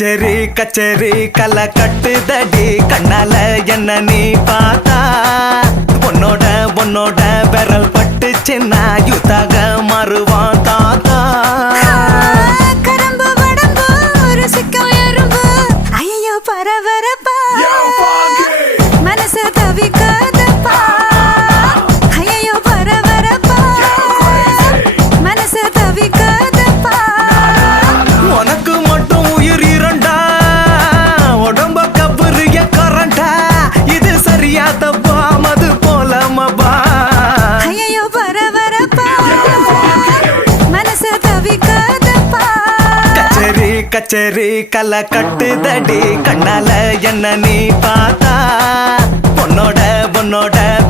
கச்சேரி கச்சேரி கலை கட்டுதடி கண்ணால என்ன நீ பார்த்தா உன்னோட உன்னோட விரல் பட்டு சின்ன யுத்தாக மாறுவான் தாத்தா கரம்பு வடம்பு ருசிக்கும் எறும்பு ஐயோ பரபரப்பா மனசு தவிக்காதப்பா ஐயோ பரபரப்பா மனசு தவிக்காதப்பா உனக்கு மட்டும் உயிர் இரண்டா உடம்ப கபுரிய கரண்டா இது சரியா தப்பா மது போல மபா ஐயோ பரபரப்பா மனசு தவிக்காதப்பா கச்சேரி கச்சேரி கலை கட்டுதடி கண்ணால என்ன நீ பார்த்தா உன்னோட உன்னோட